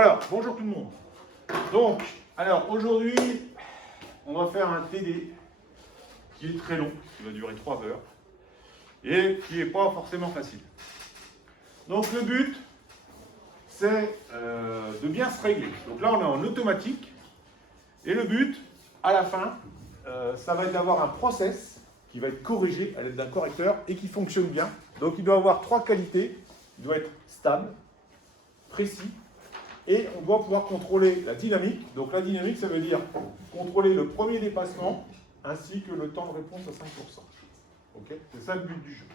Voilà, bonjour tout le monde. Donc, alors aujourd'hui, on va faire un TD qui est très long, qui va durer 3 heures et qui n'est pas forcément facile. Donc le but, c'est de bien se régler. Donc là, on est en automatique et le but, à la fin, ça va être d'avoir un process qui va être corrigé à l'aide d'un correcteur et qui fonctionne bien. Donc il doit avoir 3 qualités. Il doit être stable, précis, et on doit pouvoir contrôler la dynamique. Donc la dynamique, ça veut dire contrôler le premier dépassement ainsi que le temps de réponse à 5%. Okay, c'est ça le but du jeu.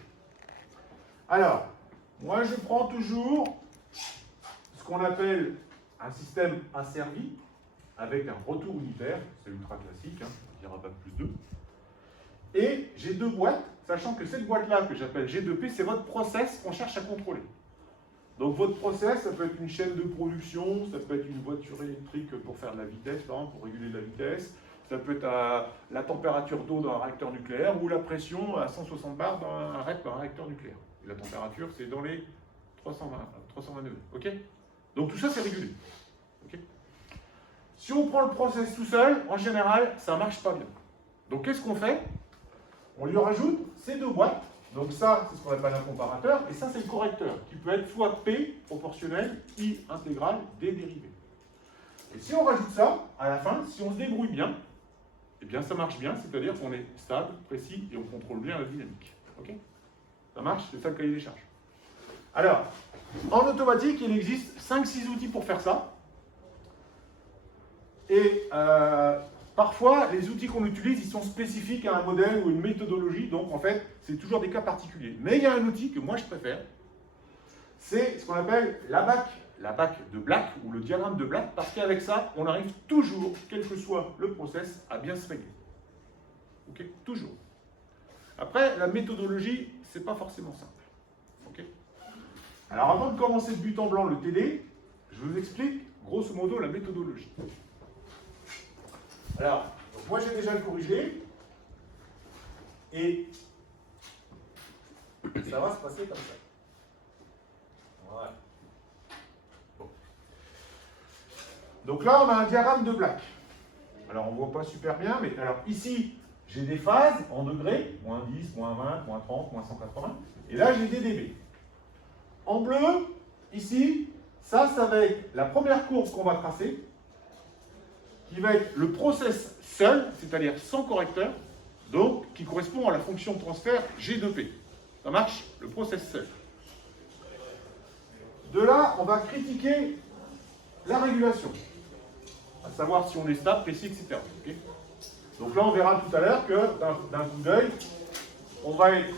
Alors, moi je prends toujours ce qu'on appelle un système asservi avec un retour unitaire, c'est ultra classique, hein, on dira pas plus 2. Et j'ai 2 boîtes, sachant que cette boîte-là que j'appelle G2P, c'est votre process qu'on cherche à contrôler. Donc votre process, ça peut être une chaîne de production, ça peut être une voiture électrique pour faire de la vitesse, par exemple, pour réguler la vitesse, ça peut être la température d'eau dans un réacteur nucléaire ou la pression à 160 bars dans un réacteur nucléaire. Et la température, c'est dans les 320 degrés. OK? Donc tout ça, c'est régulé. OK? Si on prend le process tout seul, en général, ça ne marche pas bien. Donc qu'est-ce qu'on fait? On lui rajoute ces 2 boîtes. Donc ça, c'est ce qu'on appelle un comparateur, et ça, c'est le correcteur, qui peut être soit P, proportionnel, I, intégral, D, dérivé. Et si on rajoute ça, à la fin, si on se débrouille bien, eh bien ça marche bien, c'est-à-dire qu'on est stable, précis, et on contrôle bien la dynamique. OK? Ça marche? C'est ça le cahier des charges. Alors, en automatique, il existe 5-6 outils pour faire ça. Et parfois, les outils qu'on utilise, ils sont spécifiques à un modèle ou une méthodologie, donc en fait, c'est toujours des cas particuliers. Mais il y a un outil que moi je préfère, c'est ce qu'on appelle la BAC de Black, ou le diagramme de Black, parce qu'avec ça, on arrive toujours, quel que soit le process, à bien se régler. Ok? Toujours. Après, la méthodologie, c'est pas forcément simple. Ok? Alors avant de commencer de but en blanc le TD, je vous explique grosso modo la méthodologie. Alors, donc moi j'ai déjà le corrigé, et ça va se passer comme ça. Voilà. Bon. Donc là, on a un diagramme de Black. Alors, on ne voit pas super bien, mais alors ici, j'ai des phases en degrés, moins 10, moins 20, moins 30, moins 180, et là, j'ai des dB. En bleu, ici, ça va être la première courbe qu'on va tracer, qui va être le process seul, c'est-à-dire sans correcteur, donc qui correspond à la fonction de transfert G2P. Ça marche? Le process seul. De là, on va critiquer la régulation, à savoir si on est stable, précis, etc. Okay? Donc là, on verra tout à l'heure que d'un coup d'œil, on va être...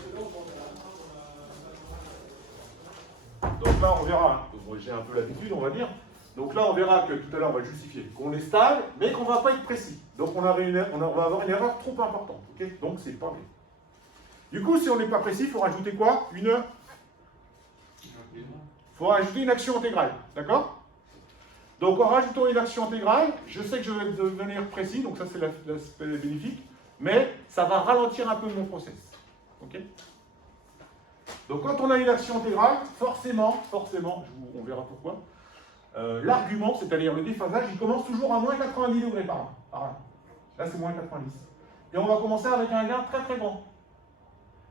Donc là, on verra, j'ai un peu l'habitude, on va dire. Donc là, on verra que tout à l'heure, on va justifier qu'on est stable, mais qu'on ne va pas être précis. Donc on va avoir une erreur trop importante. Okay? Donc c'est pas bien. Du coup, si on n'est pas précis, il faut rajouter quoi? Il faut rajouter une action intégrale. D'accord? Donc en rajoutant une action intégrale, je sais que je vais devenir précis, donc ça c'est l'aspect bénéfique, mais ça va ralentir un peu mon process. Okay? Donc quand on a une action intégrale, forcément, on verra pourquoi, l'argument, c'est-à-dire le déphasage, il commence toujours à moins 90 degrés par là. Là, c'est moins 90. Et on va commencer avec un gain très très grand.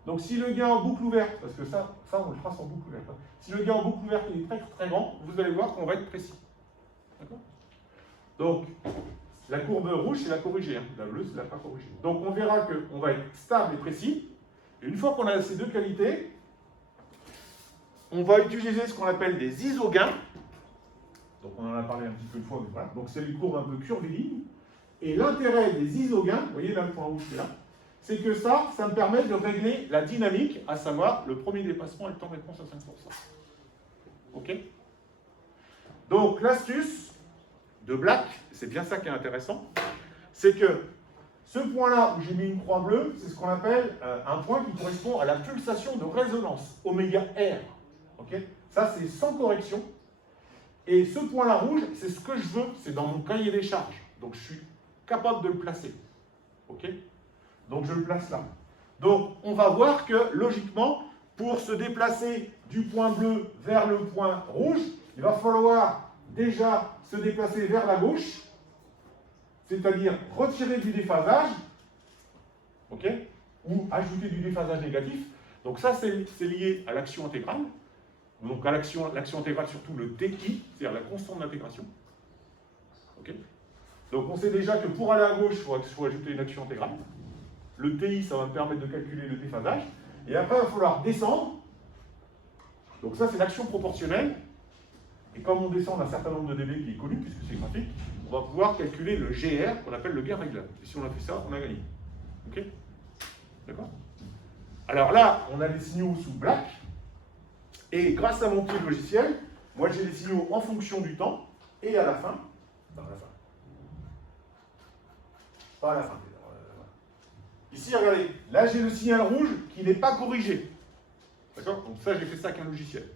Donc si le gain en boucle ouverte, parce que ça on le trace en boucle ouverte, hein. Si le gain en boucle ouverte est très très grand, vous allez voir qu'on va être précis. D'accord? Donc, la courbe rouge, c'est la corrigée, hein. La bleue, c'est la pas corrigée. Donc on verra qu'on va être stable et précis. Et une fois qu'on a ces 2 qualités, on va utiliser ce qu'on appelle des isogains. Donc on en a parlé un petit peu une fois, mais voilà. Donc c'est une courbe un peu curviligne. Et l'intérêt des isogains, vous voyez là le point rouge qui est là, c'est que ça me permet de régler la dynamique, à savoir le premier dépassement et le temps de réponse à 5%. OK? Donc l'astuce de Black, c'est bien ça qui est intéressant, c'est que ce point-là où j'ai mis une croix bleue, c'est ce qu'on appelle un point qui correspond à la pulsation de résonance, oméga R. Okay? Ça, c'est sans correction. Et ce point-là rouge, c'est ce que je veux, c'est dans mon cahier des charges. Donc, je suis capable de le placer. OK? Donc, je le place là. Donc, on va voir que, logiquement, pour se déplacer du point bleu vers le point rouge, il va falloir déjà se déplacer vers la gauche, c'est-à-dire retirer du déphasage, ok, ou ajouter du déphasage négatif. Donc ça, c'est lié à l'action intégrale. Donc à l'action intégrale, surtout le TI, c'est-à-dire la constante d'intégration. Ok. Donc on sait déjà que pour aller à gauche, il faut ajouter une action intégrale. Le TI, ça va me permettre de calculer le déphasage. Et après, il va falloir descendre. Donc ça, c'est l'action proportionnelle. Et comme on descend d'un certain nombre de dB qui est connu, puisque c'est graphique, on va pouvoir calculer le GR, qu'on appelle le gain réglable. Et si on a fait ça, on a gagné. Ok? D'accord? Alors là, on a les signaux sous black. Et grâce à mon petit logiciel, moi j'ai les signaux en fonction du temps. Et à la fin, pas à la fin. Ici, regardez, là j'ai le signal rouge qui n'est pas corrigé. D'accord? Donc ça, j'ai fait ça avec un logiciel.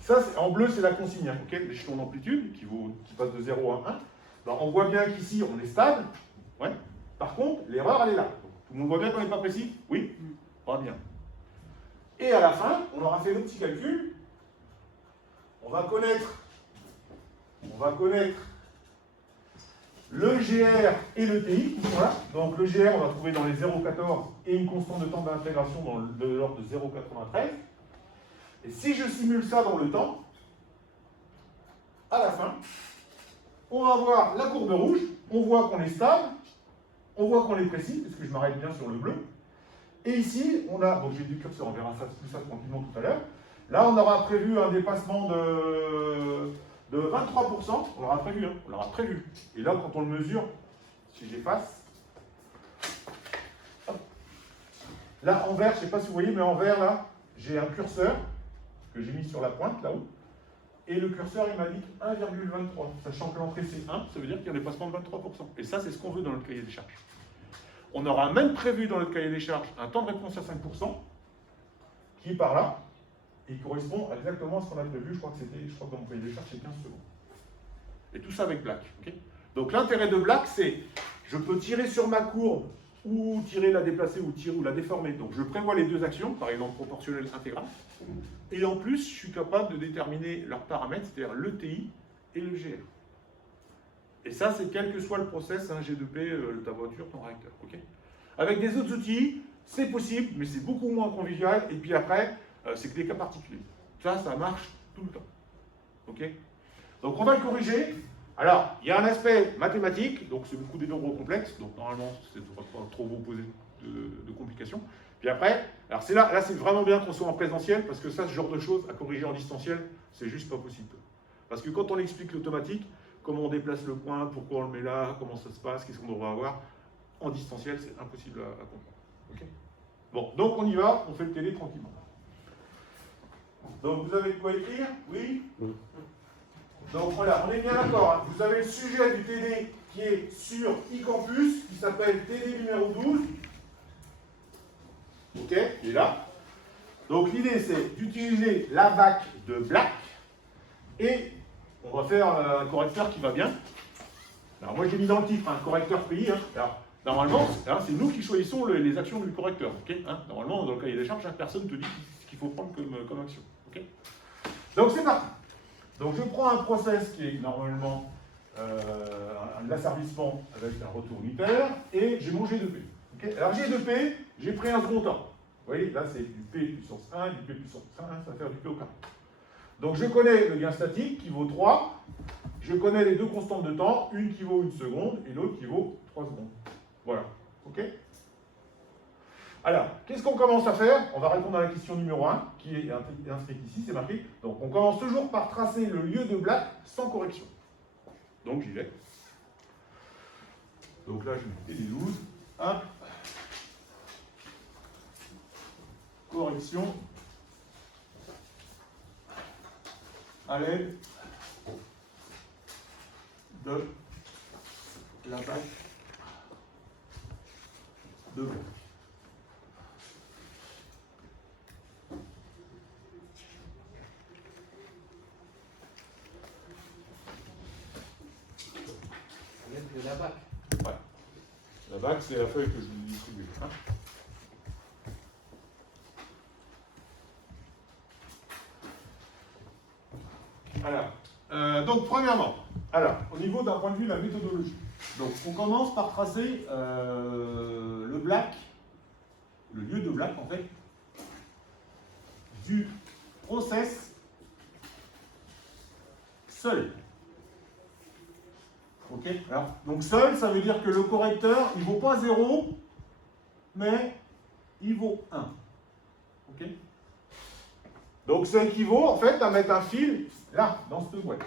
Ça, en bleu, c'est la consigne, okay, l'échelon d'amplitude qui passe de 0 à 1. Ben, on voit bien qu'ici, on est stable. Ouais. Par contre, l'erreur, elle est là. Donc, tout le monde voit bien qu'on n'est pas précis? Oui? Pas bien. Et à la fin, on aura fait le petit calcul. On va connaître le GR et le TI, qui sont là. Donc le GR, on va trouver dans les 0,14 et une constante de temps d'intégration de l'ordre de 0,93. Et si je simule ça dans le temps, à la fin, on va voir la courbe rouge, on voit qu'on est stable, on voit qu'on est précis, parce que je m'arrête bien sur le bleu. Et ici, on a, donc j'ai du curseur, on verra ça tranquillement tout à l'heure. Là, on aura prévu un dépassement de 23%, on l'aura prévu, hein, on l'aura prévu. Et là, quand on le mesure, si j'efface, là, en vert, je ne sais pas si vous voyez, mais en vert, là, j'ai un curseur que j'ai mis sur la pointe, là-haut. Et le curseur, il m'indique 1,23, sachant que l'entrée, c'est 1, ça veut dire qu'il y a un dépassement de 23%. Et ça, c'est ce qu'on veut dans notre cahier des charges. On aura même prévu dans notre cahier des charges un temps de réponse à 5%, qui est par là, et il correspond exactement à ce qu'on a prévu. Je crois que dans mon cahier des charges, c'est 15 secondes. Et tout ça avec Black. Okay, donc l'intérêt de Black, c'est je peux tirer sur ma courbe, ou tirer, la déplacer, ou la déformer. Donc je prévois les deux actions, par exemple proportionnelle intégrale. Et en plus, je suis capable de déterminer leurs paramètres, c'est-à-dire le TI et le GR. Et ça, c'est quel que soit le process, hein, G2P, ta voiture, ton réacteur. Okay, avec des autres outils, c'est possible, mais c'est beaucoup moins convivial. Et puis après, c'est que des cas particuliers. Ça marche tout le temps. Ok, donc on va le corriger. Alors, il y a un aspect mathématique, donc c'est beaucoup des nombres complexes, donc normalement, ça ne devrait pas trop vous poser de complications. Puis après, alors c'est là c'est vraiment bien qu'on soit en présentiel, parce que ça, ce genre de choses à corriger en distanciel, c'est juste pas possible. Parce que quand on explique l'automatique, comment on déplace le point, pourquoi on le met là, comment ça se passe, qu'est-ce qu'on devrait avoir, en distanciel, c'est impossible à comprendre. Okay, bon, donc on y va, on fait le télé tranquillement. Donc vous avez de quoi écrire? Oui. Donc voilà, on est bien d'accord. Hein. Vous avez le sujet du TD qui est sur eCampus, qui s'appelle TD numéro 12. Ok, il est là. Donc l'idée c'est d'utiliser la BAC de Black et on va faire un correcteur qui va bien. Alors moi j'ai mis dans le titre un correcteur pays. Hein. Alors normalement, c'est nous qui choisissons les actions du correcteur. Okay, hein. Normalement, dans le cahier des charges, personne ne te dit ce qu'il faut prendre comme action. Okay, donc c'est parti. Donc je prends un process qui est normalement un asservissement avec un retour unitaire et j'ai mon G2P. Okay, alors G2P, j'ai pris un second temps. Vous voyez, là c'est du P puissance 1, du P puissance 1, ça va faire du P au carré. Donc je connais le gain statique qui vaut 3. Je connais les deux constantes de temps, une qui vaut 1 seconde et l'autre qui vaut 3 secondes. Voilà. OK? Alors, qu'est-ce qu'on commence à faire? On va répondre à la question numéro 1, qui est inscrite ici, c'est marqué. Donc, on commence toujours par tracer le lieu de Black sans correction. Donc, j'y vais. Donc là, je mets les 12. 1. Correction. À l'aide de la BAC de Black. De la BAC. Ouais. La BAC, c'est la feuille que je vous ai distribuée. Hein. Alors, Donc, premièrement, alors, au niveau d'un point de vue de la méthodologie, donc, on commence par tracer le black, le lieu de black, en fait, du process seul. Ok. Alors, donc, seul, ça veut dire que le correcteur, il ne vaut pas 0, mais il vaut 1. Ok. Donc, ça équivaut, en fait, à mettre un fil là, dans cette boîte.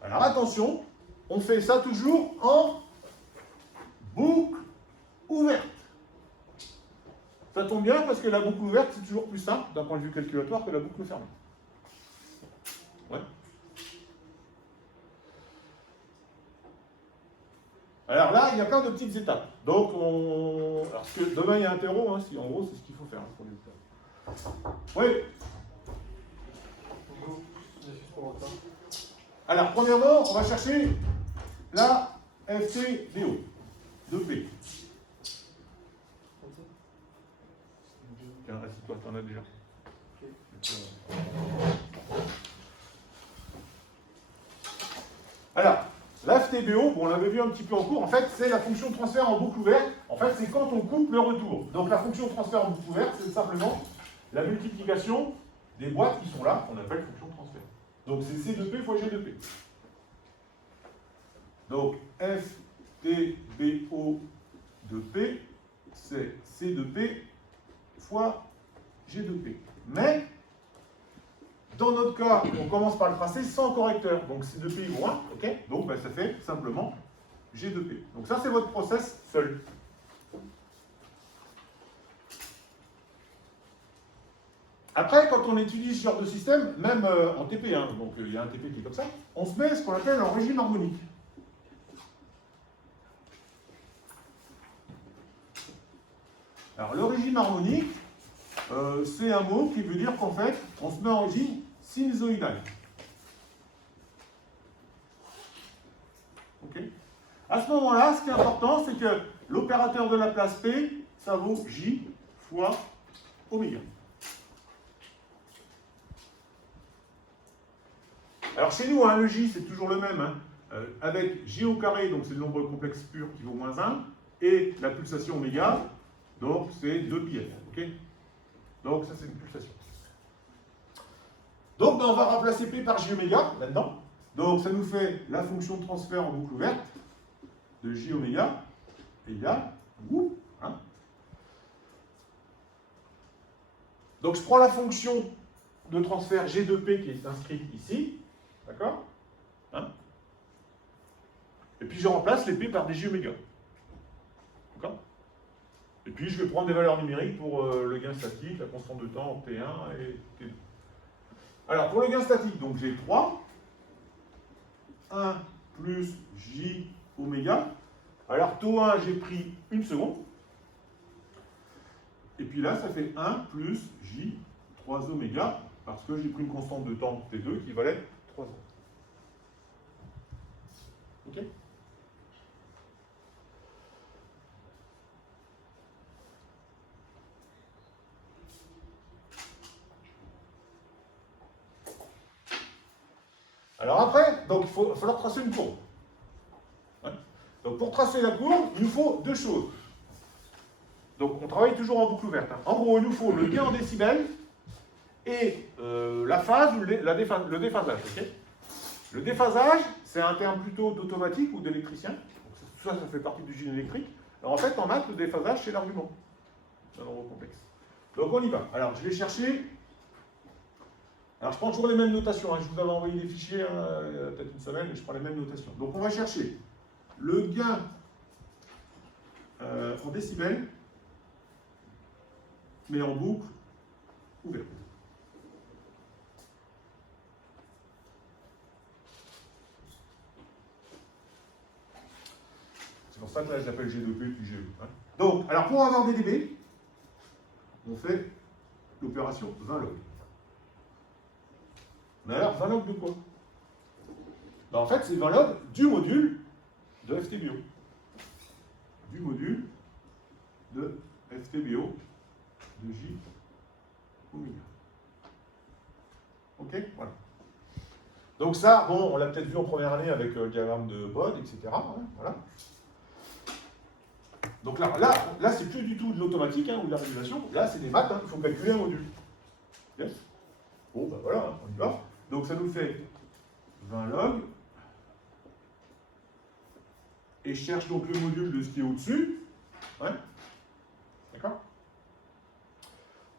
Alors attention, on fait ça toujours en boucle ouverte. Ça tombe bien parce que la boucle ouverte, c'est toujours plus simple d'un point de vue calculatoire que la boucle fermée. Ouais. Alors là, il y a plein de petites étapes. Donc, alors, parce que demain, il y a un terreau, hein, si, en gros, c'est ce qu'il faut faire. Pour les étapes. Oui. Alors, premièrement, on va chercher la FTBO de P. Tiens, assis-toi, t'en as déjà. Alors, la FTBO, bon, on l'avait vu un petit peu en cours, en fait, c'est la fonction de transfert en boucle ouverte. En fait, c'est quand on coupe le retour. Donc, la fonction de transfert en boucle ouverte, c'est simplement la multiplication des boîtes qui sont là, qu'on appelle fonction de transfert. Donc, c'est C de P fois G de P. Donc, FTBO de P, c'est C de P fois G de P. Mais, dans notre cas, on commence par le tracer sans correcteur. Donc, C de P vaut 1, ok. Donc, ben, ça fait simplement G de P. Donc, ça, c'est votre process seul. Après, quand on étudie ce genre de système, même en TP, hein, donc il y a un TP qui est comme ça, on se met ce qu'on appelle un régime harmonique. Alors, le régime harmonique, c'est un mot qui veut dire qu'en fait, on se met en régime sinusoïdal. Ok. À ce moment-là, ce qui est important, c'est que l'opérateur de la place P, ça vaut J fois oméga. Alors chez nous, hein, le J, c'est toujours le même, hein, avec J au carré, donc c'est le nombre complexe pur qui vaut moins 1, et la pulsation oméga, donc c'est 2πf. Ok. Donc ça, c'est une pulsation. Donc ben, on va remplacer P par J oméga là-dedans. Donc ça nous fait la fonction de transfert en boucle ouverte de J oméga égale hein. Donc je prends la fonction de transfert G de P qui est inscrite ici, d'accord, hein, et puis je remplace les P par des J oméga. D'accord. Et puis je vais prendre des valeurs numériques pour le gain statique, la constante de temps T1 et T2. Alors pour le gain statique, donc j'ai 3, 1 plus J oméga. Alors taux 1, j'ai pris 1 seconde. Et puis là, ça fait 1 plus J 3 oméga, parce que j'ai pris une constante de temps T2 qui valait 3 ans. Ok. Alors après, donc il va falloir tracer une courbe. Ouais. Donc pour tracer la courbe, il nous faut deux choses. Donc on travaille toujours en boucle ouverte. Hein. En gros, il nous faut le gain en décibels et la phase ou le déphasage. Okay. Le déphasage, c'est un terme plutôt d'automatique ou d'électricien. Tout ça, ça fait partie du génie électrique. Alors en fait, en maths, le déphasage, c'est l'argument. C'est un nombre complexe. Donc on y va. Alors je vais chercher. Alors je prends toujours les mêmes notations. Hein. Je vous avais envoyé des fichiers il y a peut-être une semaine, mais je prends les mêmes notations. Donc on va chercher le gain en décibels, mais en boucle ouverte. C'est pour ça que là, je l'appelle G2P puis GE. Hein. Donc, alors pour avoir des dB, on fait l'opération 20 log. Mais alors, 20 log de quoi? Ben, en fait, c'est 20 log du module de FTBO. Du module de FTBO de J oméga. Ok, voilà. Donc ça, bon, on l'a peut-être vu en première année avec le diagramme de Bode, etc. Hein, voilà. Donc là c'est plus du tout de l'automatique hein, ou de la régulation. Là, c'est des maths, hein, il faut calculer un module. Yes. Bon, ben voilà, hein, on y va. Donc ça nous fait 20 log. Et je cherche donc le module de ce qui est au-dessus. Ouais. D'accord?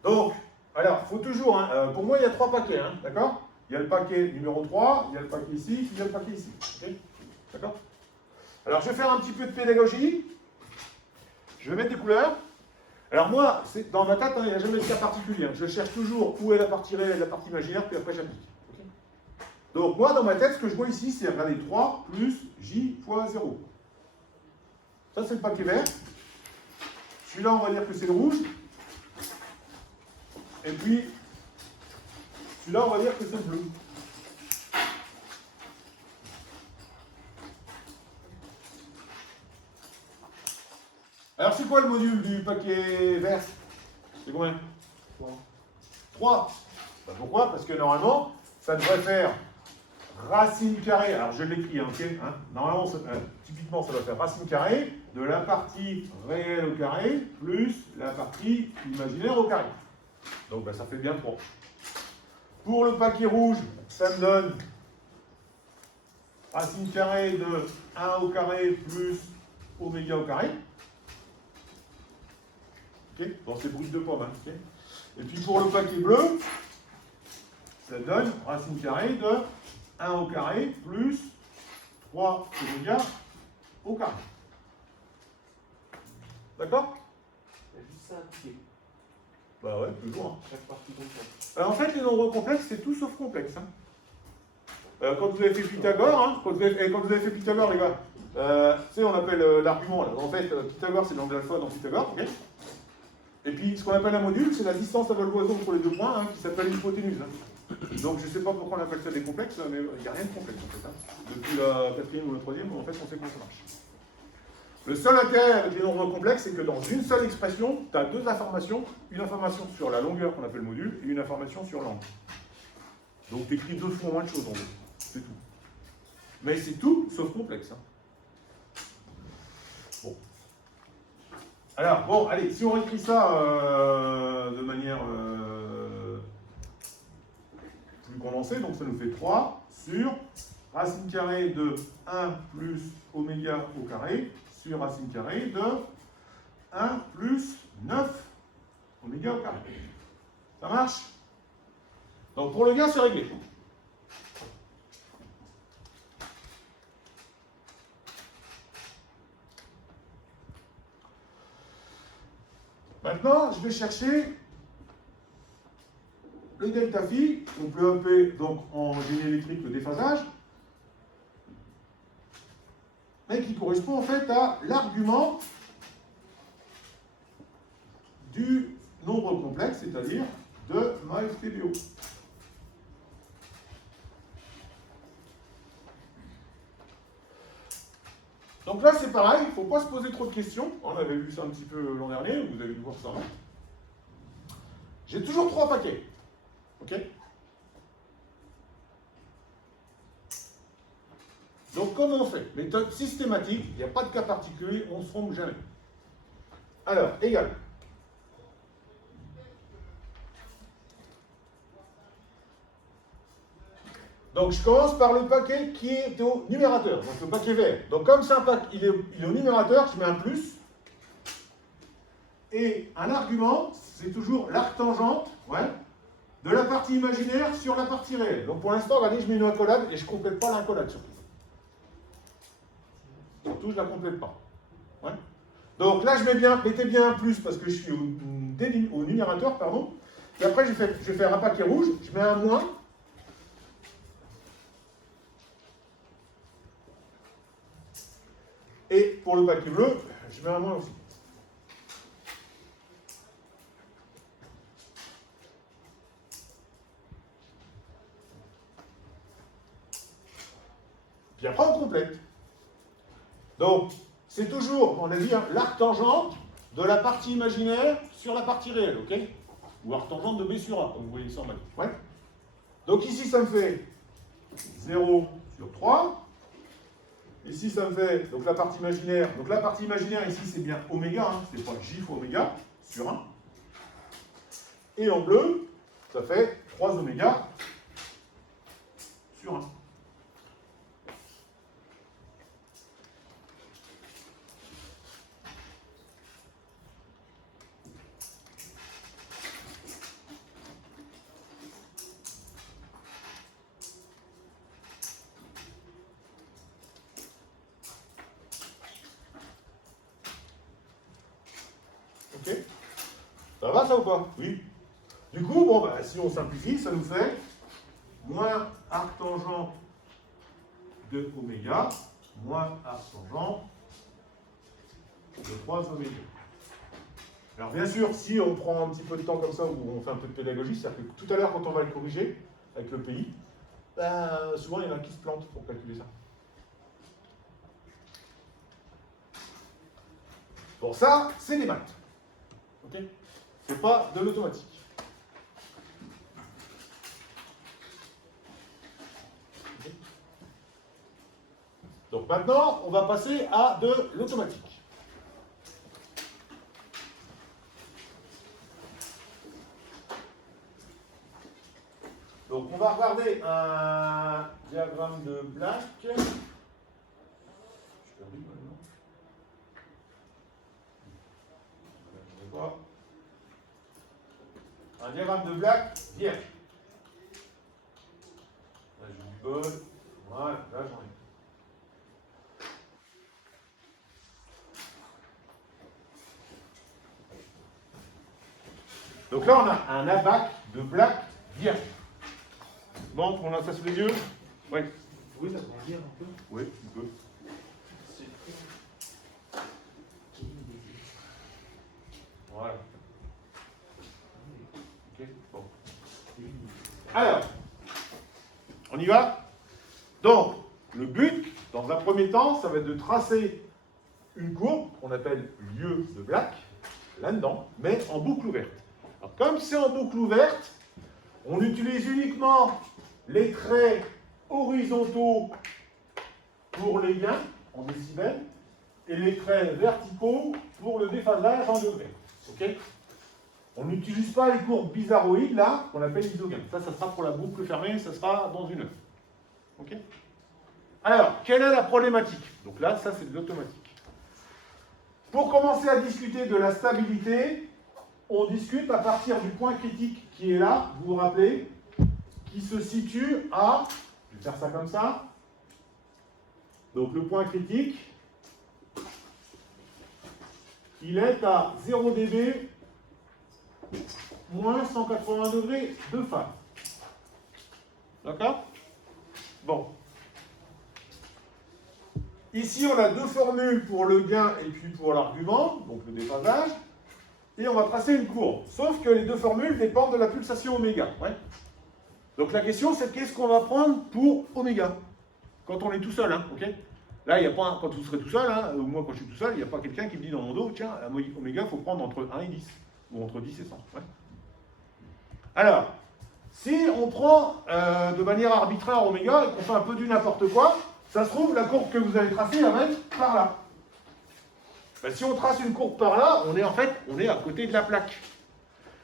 Donc, alors, il faut toujours, hein, pour moi, il y a 3 paquets, hein, d'accord? Il y a le paquet numéro 3, il y a le paquet ici, puis il y a le paquet ici. Okay, d'accord? Alors, je vais faire un petit peu de pédagogie. Je vais mettre des couleurs. Alors moi, dans ma tête, hein, il n'y a jamais de cas particulier. Hein. Je cherche toujours où est la partie réelle, la partie imaginaire, puis après j'applique. Okay, donc moi, dans ma tête, ce que je vois ici, c'est regardez 3 plus j fois 0. Ça, c'est le paquet vert. Celui-là, on va dire que c'est le rouge. Et puis, celui-là, on va dire que c'est le bleu. Alors, c'est quoi le module du paquet vert? C'est combien? 3. Ben, pourquoi? Parce que normalement, ça devrait faire racine carrée. Alors, je l'écris, hein, ok hein. Normalement, typiquement, ça doit faire racine carrée de la partie réelle au carré plus la partie imaginaire au carré. Donc, ben, ça fait bien 3. Pour le paquet rouge, ça me donne racine carrée de 1 au carré plus oméga au carré. Okay. Bon, c'est brut de pomme. Hein, okay. Et puis pour le paquet bleu, ça donne racine carrée de 1 au carré plus 3 oméga au carré. D'accord? Il y a juste ça à appliquer. Bah ouais, toujours. Hein. Chaque partie complexe. En fait, les nombres complexes, c'est tout sauf complexe. Hein. Quand vous avez fait Pythagore, hein, quand vous avez fait Pythagore, les gars, tu sais, on appelle l'argument. En fait, Pythagore, c'est l'angle alpha dans Pythagore. Okay. Et puis, ce qu'on appelle un module, c'est la distance à vol d'oiseau entre les deux points, hein, qui s'appelle l'hypoténuse. Hein. Donc, je ne sais pas pourquoi on appelle ça des complexes, mais il n'y a rien de complexe, en fait. Hein. Depuis la 4e ou la 3e, en fait, on sait comment ça marche. Le seul intérêt avec les nombres complexes, c'est que dans une seule expression, tu as 2 informations. Une information sur la longueur, qu'on appelle module, et une information sur l'angle. Donc, tu écris 2 fois moins de choses, en fait. C'est tout. Mais c'est tout, sauf complexe. Hein. Bon. Alors, bon, allez, si on écrit ça de manière plus condensée, donc ça nous fait 3 sur racine carrée de 1 plus oméga au carré sur racine carrée de 1 plus 9 oméga au carré. Ça marche? Donc pour le gars, c'est réglé. Maintenant, je vais chercher le delta phi, on peut appeler donc en génie électrique le déphasage, mais qui correspond en fait à l'argument du nombre complexe, c'est-à-dire de ma FTBO. Donc là, c'est pareil, il ne faut pas se poser trop de questions. On avait vu ça un petit peu l'an dernier, vous avez dû voir ça. J'ai toujours 3 paquets. OK? Donc, comment on fait? Méthode systématique, il n'y a pas de cas particulier, on ne se trompe jamais. Alors, égal. Donc, je commence par le paquet qui est au numérateur, donc le paquet vert. Donc, comme c'est un paquet, il est au numérateur, je mets un plus. Et un argument, c'est toujours l'arctangente, ouais, de la partie imaginaire sur la partie réelle. Donc, pour l'instant, regardez, je mets une accolade et je ne complète pas l'accolade surtout. Surtout, je ne la complète pas. Ouais. Donc là, mettez bien un plus parce que je suis au numérateur, pardon. Et après, je vais faire un paquet rouge, je mets un moins. Et pour le paquet bleu, je mets un moins aussi. Puis après, on complète. Donc, c'est toujours, on a dit, hein, l'arctangente de la partie imaginaire sur la partie réelle, ok? Ou arctangente de B sur A, comme vous voyez ça en maths. Ouais. Donc ici, ça me fait 0 sur 3. Ici, ça me fait, donc la partie imaginaire. Donc la partie imaginaire, ici, c'est bien oméga, hein, c'est pas J fois oméga, sur 1. Et en bleu, ça fait 3 oméga sur 1. Ok? Ça va ça ou pas? Oui. Du coup, bon, bah, si on simplifie, ça nous fait moins arc tangent de oméga, moins arc tangent de 3 oméga. Alors bien sûr, si on prend un petit peu de temps comme ça, où on fait un peu de pédagogie, c'est-à-dire que tout à l'heure, quand on va le corriger avec le pays, ben, souvent il y en a qui se plantent pour calculer ça. Bon, ça, c'est des maths. Ok? C'est pas de l'automatique. Okay. Donc maintenant, on va passer à de l'automatique. Donc on va regarder un diagramme de Black. Je suis perdu maintenant. Je vois. Un diagramme de Black vierge. Là j'ai du bol. Voilà, là j'en ai. Donc là on a un abac de Black vierge. Bon, on a ça sous les yeux? Oui. Oui, ça va dire un peu. Oui, un peu. Voilà. Ok, bon. Alors, on y va? Donc, le but, dans un premier temps, ça va être de tracer une courbe qu'on appelle lieu de Black, là-dedans, mais en boucle ouverte. Alors, comme c'est en boucle ouverte, on utilise uniquement les traits horizontaux pour les gains en décibels et les traits verticaux pour le déphasage en degrés. Okay? On n'utilise pas les courbes bizarroïdes là, qu'on appelle isogames. Ça sera pour la boucle fermée, ça sera dans une heure. Ok? Alors, quelle est la problématique? Donc là, ça c'est de l'automatique. Pour commencer à discuter de la stabilité, on discute à partir du point critique qui est là, vous vous rappelez, qui se situe à, je vais faire ça comme ça, donc le point critique, il est à 0 dB moins 180 degrés de phase. D'accord? Bon. Ici, on a deux formules pour le gain et puis pour l'argument, donc le déphasage, et on va tracer une courbe. Sauf que les deux formules dépendent de la pulsation oméga. Ouais. Donc la question, c'est qu'est-ce qu'on va prendre pour oméga quand on est tout seul, hein, ok? Là, il n'y a pas, quand vous serez tout seul, hein, ou moi quand je suis tout seul, il n'y a pas quelqu'un qui me dit dans mon dos, tiens, oméga, il faut prendre entre 1 et 10, ou entre 10 et 100. Ouais. Alors, si on prend de manière arbitraire oméga et qu'on fait un peu du n'importe quoi, ça se trouve, la courbe que vous allez tracer, elle va être par là. Ben, si on trace une courbe par là, on est à côté de la plaque.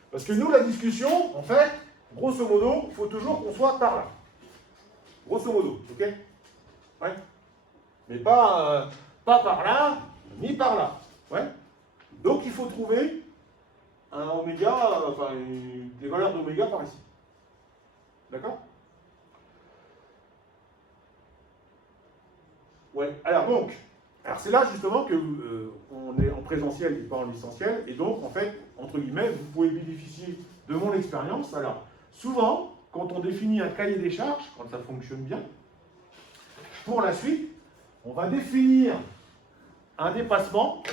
Parce que nous, la discussion, en fait, grosso modo, il faut toujours qu'on soit par là. Grosso modo, ok? Ouais. Mais pas par là, ni par là. Ouais. Donc il faut trouver un oméga, enfin des valeurs d'oméga par ici. D'accord? Ouais. Alors c'est là justement que on est en présentiel et pas en distanciel, et donc en fait, entre guillemets, vous pouvez bénéficier de mon expérience. Alors, souvent, quand on définit un cahier des charges, quand ça fonctionne bien, pour la suite, on va définir un dépassement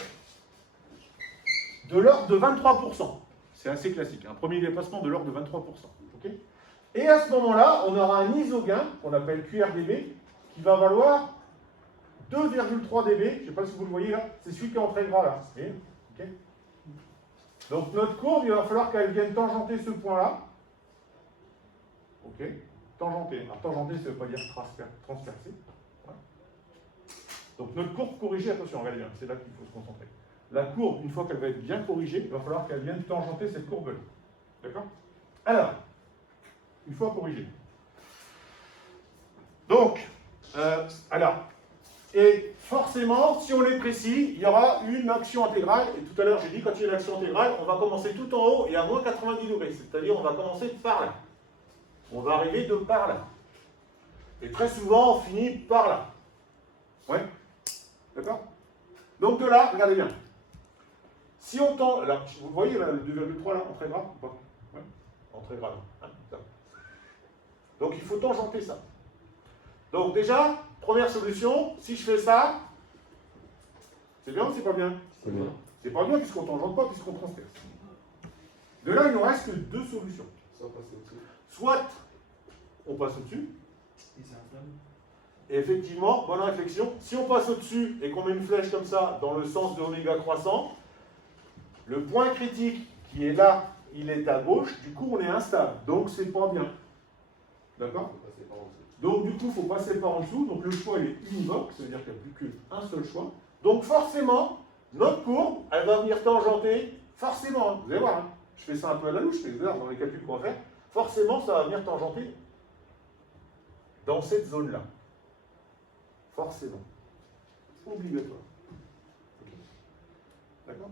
de l'ordre de 23%. C'est assez classique, un premier dépassement de l'ordre de 23%. Okay? Et à ce moment-là, on aura un isogain, qu'on appelle QRDB, qui va valoir 2,3 dB. Je ne sais pas si vous le voyez là, c'est celui qui est en très gras là. Okay? Donc notre courbe, il va falloir qu'elle vienne tangenter ce point-là. Ok. tangentée. Alors tangentée, ça ne veut pas dire transpercée. Voilà. Donc notre courbe corrigée, attention, regardez bien, c'est là qu'il faut se concentrer. La courbe, une fois qu'elle va être bien corrigée, il va falloir qu'elle vienne tangenter cette courbe-là. D'accord? Alors, une fois corrigée. Donc, et forcément, si on est précis, il y aura une action intégrale. Et tout à l'heure, j'ai dit, quand il y a une action intégrale, on va commencer tout en haut et à moins 90 degrés. C'est-à-dire, on va commencer par là. On va arriver de par là. Et très souvent, on finit par là. Ouais? D'accord? Donc de là, regardez bien. Si on tend, alors, vous voyez là, le 2,3 là, en très grave ou pas? Ouais, en très grave. Hein, ça. Donc il faut tangenter ça. Donc déjà, première solution, si je fais ça, c'est bien ou c'est pas bien? C'est bien. C'est pas bien puisqu'on ne tangente pas, puisqu'on transperce. De là, il nous reste que deux solutions. Ça passe au-dessus. Soit on passe au-dessus, Et c'est un flamme. et effectivement, bonne réflexion, si on passe au-dessus et qu'on met une flèche comme ça dans le sens de oméga croissant, le point critique qui est là, il est à gauche, du coup on est instable, donc c'est pas bien. D'accord? Faut passer par au-dessus. Donc du coup, il faut passer par en dessous, donc le choix il est univoque, ça veut dire qu'il n'y a plus qu'un seul choix. Donc forcément, notre courbe, elle va venir tangenter, forcément, hein, vous allez voir, hein, je fais ça un peu à la louche, mais vous allez voir dans les calculs qu'on va faire, forcément ça va venir tangenter dans cette zone-là. Forcément. Obligatoire. Ok. D'accord?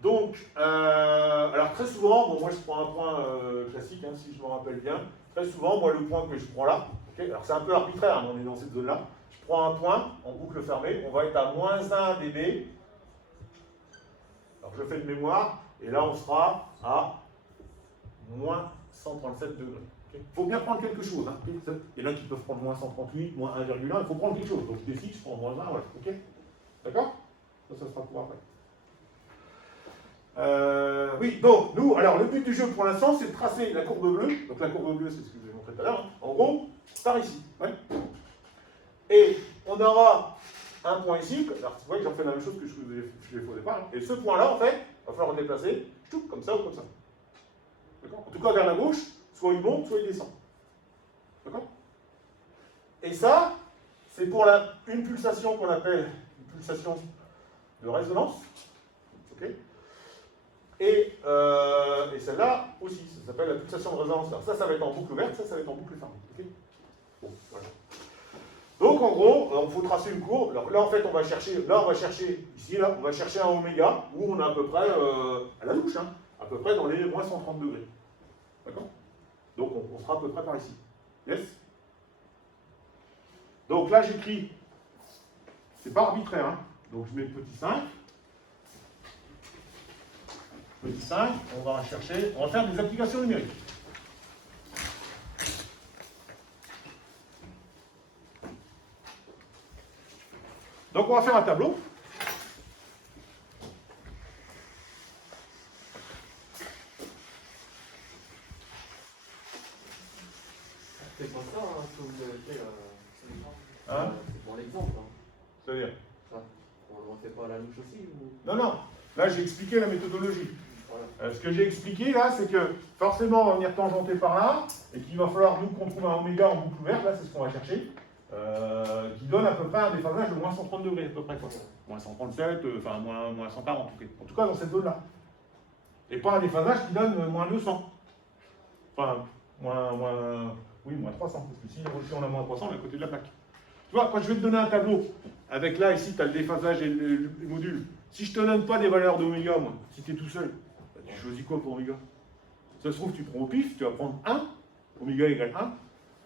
Donc, alors très souvent, bon, moi je prends un point classique, hein, si je me rappelle bien. Très souvent, moi le point que je prends là, okay, alors c'est un peu arbitraire, hein, on est dans cette zone-là. Je prends un point en boucle fermée, on va être à moins 1 dB. Alors je fais de mémoire, et là on sera à moins 137 degrés. Il faut bien prendre quelque chose. Hein. Il y en a qui peuvent prendre moins 138, moins 1,1, il faut prendre quelque chose. Donc des fixes, je prends moins 1, ouais. Ok? D'accord? Ça sera pour après. Oui, donc nous, alors le but du jeu pour l'instant, c'est de tracer la courbe bleue. Donc la courbe bleue, c'est ce que je vous ai montré tout à l'heure. Hein. En gros, par ici. Ouais. Et on aura un point ici. Alors vous voyez que j'en fais la même chose que je vous ai fait au départ. Hein. Et ce point-là, en fait, il va falloir le déplacer comme ça ou comme ça. D'accord? En tout cas, vers la gauche, soit il monte, soit il descend. D'accord? Et ça, c'est pour une pulsation qu'on appelle une pulsation de résonance. Ok? Et celle-là aussi, ça s'appelle la pulsation de résonance. Alors ça va être en boucle ouverte, ça va être en boucle fermée. Okay, bon, voilà. Donc en gros, il faut tracer une courbe. Alors là en fait, on va chercher ici, là, on va chercher un oméga où on est à peu près à la louche, hein, à peu près dans les moins 130 degrés. D'accord? Donc on sera à peu près par ici. Yes? Donc là j'écris, c'est pas arbitraire, hein, donc je mets petit 5. Petit 5, on va chercher, on va faire des applications numériques. Donc on va faire un tableau. C'est pas ça, hein, ce que vous avez fait là. Hein? C'est pour l'exemple. Hein. C'est-à-dire? Ça, on ne refait pas à la louche aussi ou... Non, non. Là, j'ai expliqué la méthodologie. Voilà. Ce que j'ai expliqué là, c'est que forcément, on va venir tangenter par là, et qu'il va falloir nous qu'on trouve un oméga en boucle ouverte, là, c'est ce qu'on va chercher, qui donne à peu près un déphasage de moins 130 degrés, à peu près, quoi. Moins 137, enfin moins 140, en tout cas dans cette zone-là. Et pas un déphasage qui donne moins 200. Enfin, moins 300, parce que si on a moins 300, on est à côté de la plaque. Tu vois, quand je vais te donner un tableau, avec là, ici, tu as le déphasage et le module. Si je ne te donne pas des valeurs d'oméga, moi, si tu es tout seul, bah, tu choisis quoi pour oméga? Ça se trouve, tu prends au pif, tu vas prendre 1, oméga égale 1,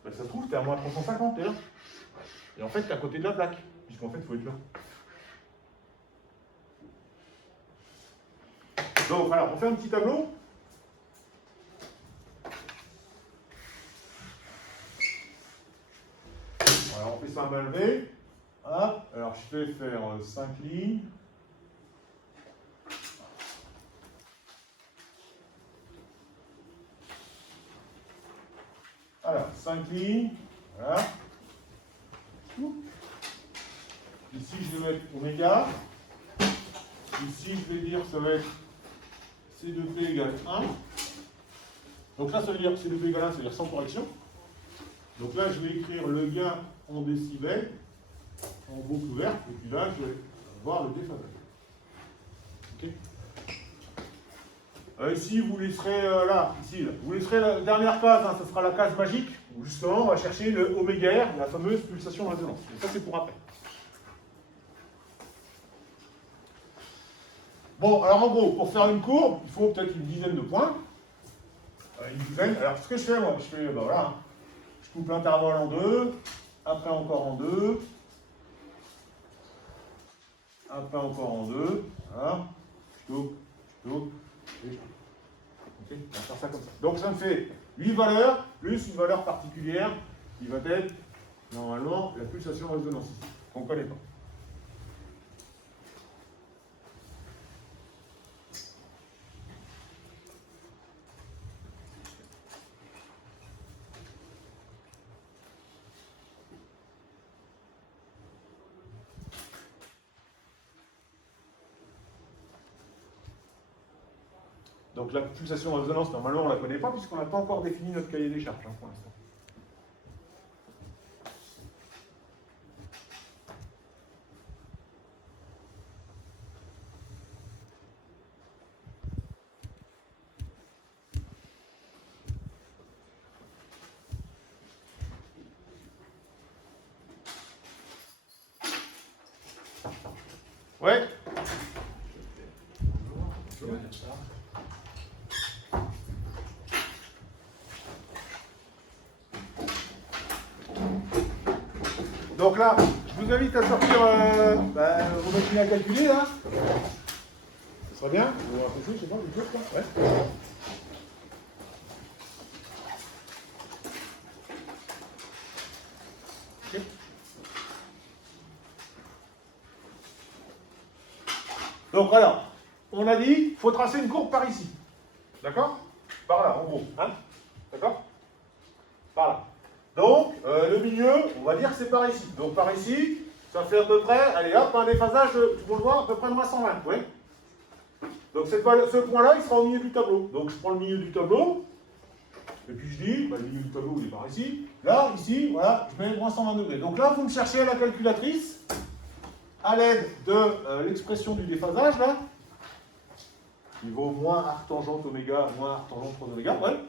bah, ça se trouve, tu es à moins 350, tu es là. Et en fait, tu es à côté de la plaque, puisqu'en fait, il faut être là. Donc, alors, on fait un petit tableau. Alors, on fait ça à main levée. Hop. Alors, je vais faire 5 lignes. Alors, 5 lignes. Voilà. Ici, je vais mettre oméga. Ici, je vais dire ça va être C2P égale 1. Donc là, ça veut dire, c'est le 2 égale 1, ça veut dire sans correction. Donc là, je vais écrire le gain en décibels, en boucle ouverte, et puis là, je vais voir le déphasage. Ok. Ici, vous laisserez ici, vous laisserez la dernière case, hein, ce sera la case magique, où justement, on va chercher le oméga R, la fameuse pulsation de résonance. Et ça, c'est pour après. Bon, alors en gros, pour faire une courbe, il faut peut-être une dizaine de points. Une dizaine. Alors, ce que je fais, moi, je fais, voilà, hein. Je coupe l'intervalle en deux, après encore en deux, après encore en deux, voilà, je coupe, et je coupe. Ok, on va faire ça comme ça. Donc ça me fait 8 valeurs, plus une valeur particulière, qui va être, normalement, la pulsation de résonance ici, qu'on ne connaît pas. Donc la pulsation de résonance, normalement, on ne la connaît pas puisqu'on n'a pas encore défini notre cahier des charges hein, pour l'instant. Ouais. Donc là, je vous invite à sortir vos machines à calculer là. Ce sera bien. Ou un PC, je sais pas, quelque chose quoi. Ouais. Okay. Donc alors, on a dit, il faut tracer une courbe par ici. D'accord? Par là, en gros. Hein? D'accord? Par là. Donc, le milieu, on va dire que c'est par ici. Donc, par ici, ça fait à peu près, allez hop, un déphasage, tu peux le voir, à peu près de moins 120. Oui. Donc, ce point-là, il sera au milieu du tableau. Donc, je prends le milieu du tableau, et puis je dis, le milieu du tableau, il est par ici. Là, ici, voilà, je mets moins 120 degrés. Donc là, vous me cherchez à la calculatrice, à l'aide de l'expression du déphasage, là, qui vaut moins arc tangente oméga, moins arc tangente 3 oméga, ouais.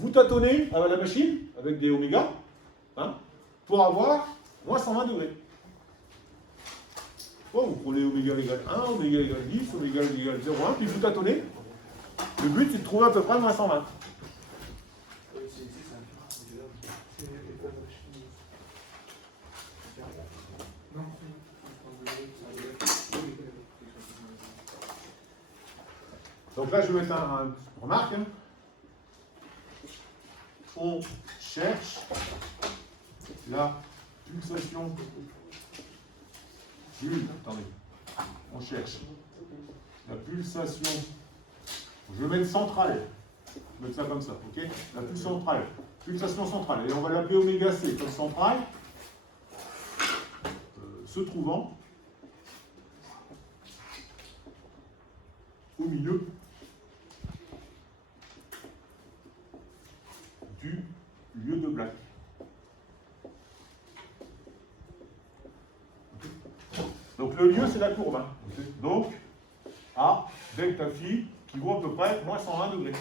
Vous tâtonnez à la machine, avec des oméga, hein, pour avoir moins 120 degrés. Bon, vous prenez oméga égale 1, oméga égale 10, oméga égale 0,1, puis vous tâtonnez. Le but, c'est de trouver à peu près moins 120. Donc là, je vais mettre une remarque. Hein. On cherche la pulsation attendez. On cherche la pulsation. Je vais mettre centrale. Je vais mettre ça comme ça, ok? La pulsation centrale. Pulsation centrale. Et on va l'appeler oméga C comme centrale. Se trouvant au milieu du lieu de blague. Donc le lieu, c'est la courbe. Hein. Donc, A, delta phi, qui vaut à peu près moins 120 degrés.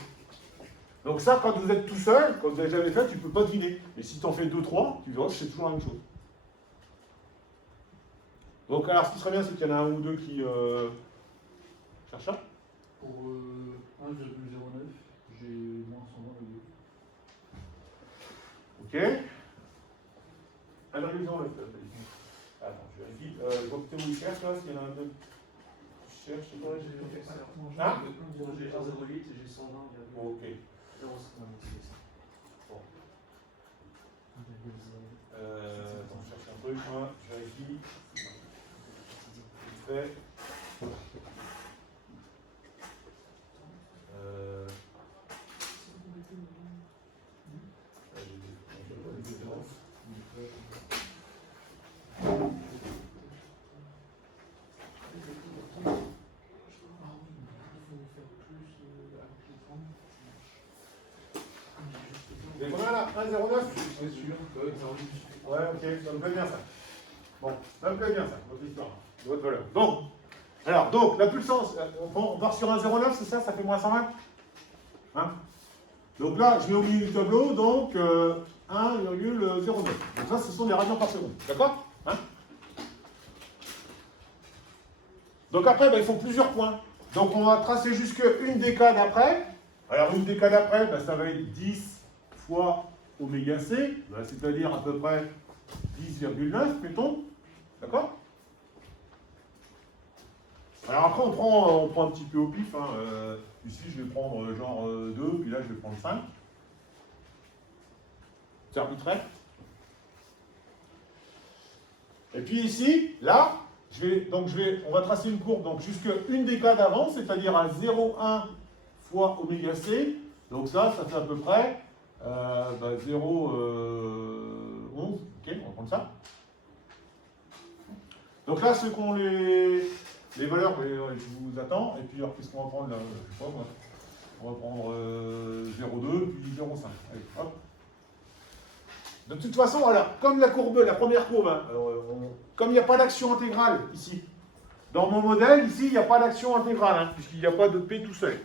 Donc ça, quand vous êtes tout seul, quand vous n'avez jamais fait, tu ne peux pas deviner. Et si tu en fais 2-3, tu verras que c'est toujours la même chose. Donc alors, ce qui serait bien, c'est qu'il y en a un ou deux qui cherchent ça. Pour 1,09, j'ai moins 120 degrés. Ok. 1,09. Attends, je vérifie. Je vois que tu cherches là, s'il y en a un deux qui cherchent. J'ai 1,08 et j'ai 120. Ok. 0,56. Bon. Attends, je cherche un truc, moi, je vérifie. Vite fait. Vous avez combien là 1,09? C'est sûr. Ouais, ok, ça me plaît bien ça. Bon, ça me plaît bien ça, votre histoire, votre valeur. Donc, alors, donc, la puissance, on part sur 1,09, c'est ça? Ça fait moins 120? Hein? Donc là, je mets au milieu du tableau, donc 1,09. Donc ça, ce sont des radians par seconde. D'accord? Hein? Donc après, ben, il faut plusieurs points. Donc on va tracer jusque une décade après. Alors une décade après, ben, ça va être 10 fois oméga C, ben, c'est-à-dire à peu près 10,9, mettons. D'accord? Alors après, on prend un petit peu au pif. Hein. Ici, je vais prendre genre 2, puis là, je vais prendre 5. C'est arbitraire. Et puis ici, là, on va tracer une courbe donc jusqu'à une décade avant, c'est-à-dire à 0,1 fois oméga C. Donc ça fait à peu près 0,11. Ok, on va prendre ça. Donc là, ce qu'on les valeurs, je vous attends. Et puis alors, qu'est-ce qu'on va prendre là? Je sais pas moi. On va prendre 0,2 puis 0,5. Allez, hop. De toute façon, alors, comme la première courbe, hein, comme il n'y a pas d'action intégrale ici, dans mon modèle, ici, il n'y a pas d'action intégrale, hein, puisqu'il n'y a pas de P tout seul.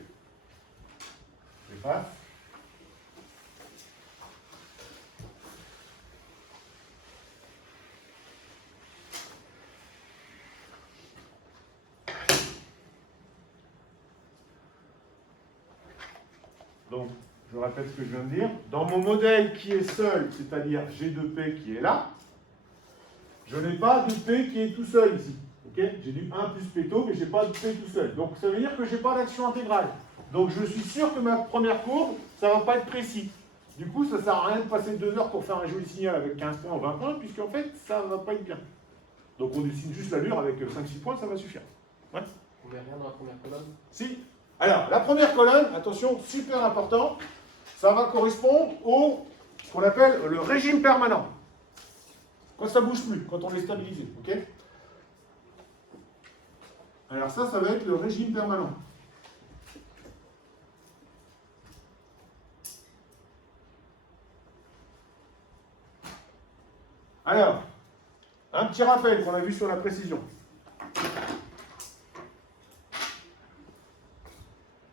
Je passe. Donc, je répète ce que je viens de dire. Dans mon modèle qui est seul, c'est-à-dire G de P qui est là, je n'ai pas de P qui est tout seul ici. Okay, j'ai du 1 plus Pto, mais je n'ai pas de P tout seul. Donc ça veut dire que je n'ai pas d'action intégrale. Donc je suis sûr que ma première courbe, ça ne va pas être précis. Du coup, ça ne sert à rien de passer 2 heures pour faire un joli signal avec 15 points ou 20 points, puisqu'en fait, ça ne va pas être bien. Donc on dessine juste l'allure avec 5-6 points, ça va suffire. Ouais. On met rien dans la première colonne? Si. Alors, la première colonne, attention, super important, ça va correspondre au ce qu'on appelle le régime permanent. Quand ça ne bouge plus, quand on est stabilisé. Ok? Alors ça va être le régime permanent. Alors, un petit rappel qu'on a vu sur la précision.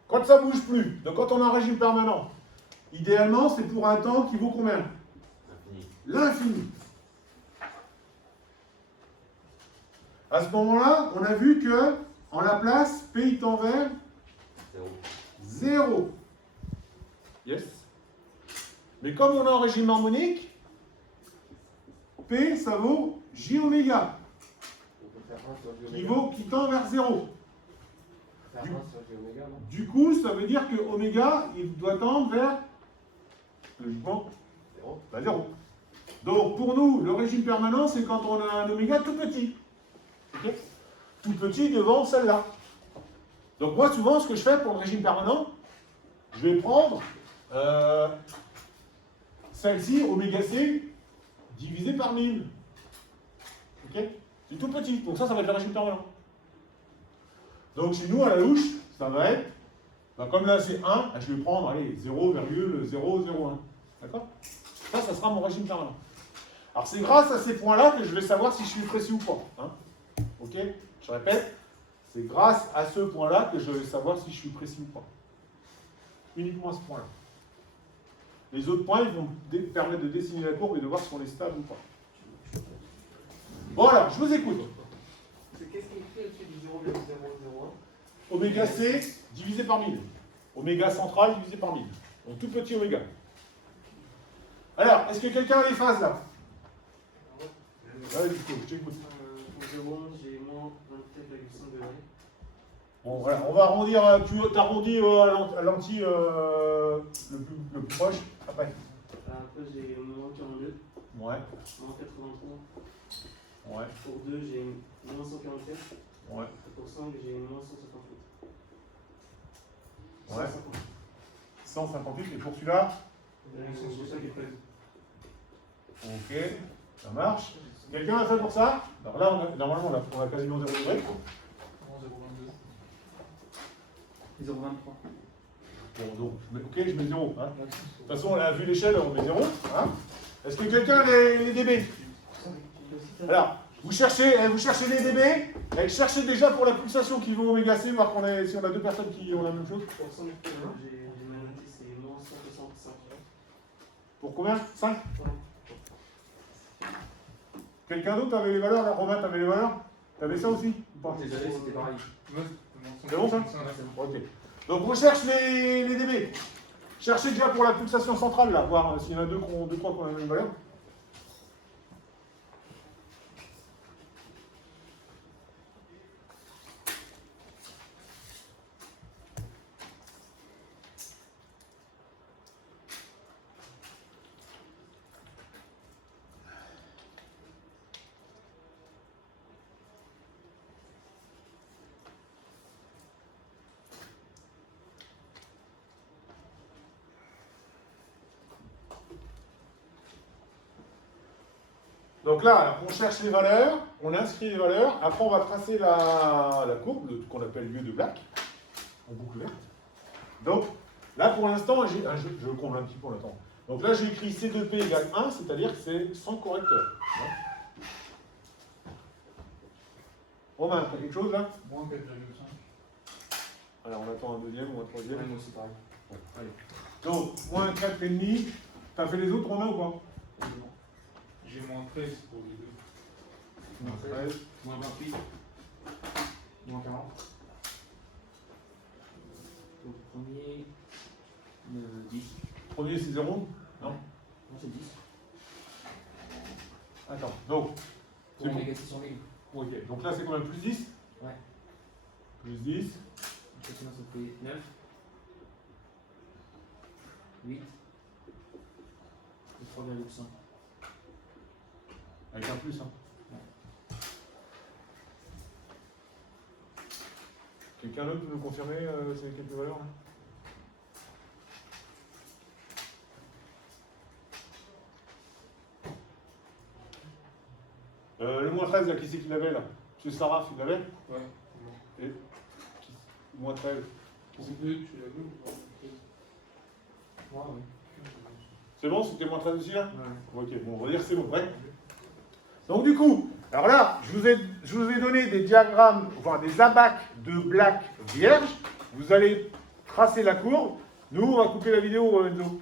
Quand ça ne bouge plus, donc quand on a un régime permanent, idéalement, c'est pour un temps qui vaut combien? L'infini. À ce moment-là, on a vu que en Laplace, P tend vers 0. Yes. Mais comme on a un régime harmonique, P, ça vaut J oméga, qui tend vers 0. Du coup, ça veut dire que oméga, il doit tendre vers, logiquement, 0. Donc, pour nous, le régime permanent, c'est quand on a un oméga tout petit. Okay, tout petit devant celle-là. Donc moi, souvent, ce que je fais pour le régime permanent, je vais prendre celle-ci, oméga C, divisé par 1000. Ok? C'est tout petit, donc ça va être le régime permanent. Donc chez nous, à la louche, ça va être, comme là c'est 1, je vais prendre, allez, 0,001. D'accord? Ça sera mon régime permanent. Alors c'est grâce à ces points-là que je vais savoir si je suis précis ou pas. Hein? Ok? Je répète, c'est grâce à ce point-là que je vais savoir si je suis précis ou pas. Uniquement à ce point-là. Les autres points, ils vont permettre de dessiner la courbe et de voir si on est stable ou pas. Bon alors, je vous écoute. Qu'est-ce qui est écrit au-dessus du 0,001? Oméga C divisé par 1000. Oméga central divisé par 1000. Donc tout petit oméga. Alors, est-ce que quelqu'un a les phases là? Allez, du coup, je t'écoute. Pour 0,11, j'ai moins 27,5 degrés. Bon, voilà, on va arrondir. Tu arrondis à l'anti le plus proche. Après. Après, j'ai moins 42. Ouais. Moins 83. Ouais. Pour 2, j'ai moins 147. Ouais. Et pour 5, j'ai moins 158. Ouais. 158. Et pour celui-là? Ok, ça marche. Quelqu'un a fait pour ça? Alors là, normalement, on a quasiment 0 degré. 0,23. Bon, donc, ok, je mets 0. Hein. De toute façon, on a vu l'échelle, on met 0. Hein. Est-ce que quelqu'un a les dB? Alors, vous cherchez les dB, et cherchez déjà pour la pulsation qui vaut oméga C, voir si on a deux personnes qui ont la même chose. Pour 5 j'ai noté c'est moins 165. Pour combien? 5? Quelqu'un d'autre avait les valeurs là? Romain, t'avais les valeurs? T'avais ça aussi ou pas? Désolé, c'était pareil. C'est bon ça? Ok. Donc on cherche les dB. Cherchez déjà pour la pulsation centrale là, voir s'il y en a deux, trois qui ont la même valeur. Donc là, on cherche les valeurs, on inscrit les valeurs, après on va tracer la courbe, qu'on appelle lieu de black, en boucle verte. Donc là pour l'instant, je le comble un petit peu en attendant. Donc là j'ai écrit C2P égale 1, c'est-à-dire que c'est sans correcteur. Romain, t'as quelque chose là? Moins 4,5. Alors on attend un deuxième ou un troisième. Moi aussi pareil. Bon, allez. Donc, moins 4,5. T'as fait les autres, Romain, ou pas? J'ai moins 13 pour les deux. Moins 13. Moins 28. Moins 40. Donc premier 10. Premier, c'est 0? Non? Non, c'est 10. Attends, donc, Pour c'est bon. négatif sur 1000. Ok, donc là, c'est combien? Plus 10? Ouais. Plus 10. Donc sinon ça fait 9. 8. Et 3,5. Avec un plus, hein. Quelqu'un d'autre peut nous confirmer c'est quelques valeurs là? Le moins 13, là, qui c'est qui l'avait là? Monsieur Saraf, il l'avait? Ouais. Et moins 13. Pour deux, tu l'as vu ou pas? Ouais, oui. C'est bon, c'était moins 13 aussi là? Ouais. Ok, bon, on va dire que c'est bon, ouais. Donc du coup, alors là, je vous ai donné des diagrammes, enfin des abacs de black vierge. Vous allez tracer la courbe. Nous, on va couper la vidéo, Enzo.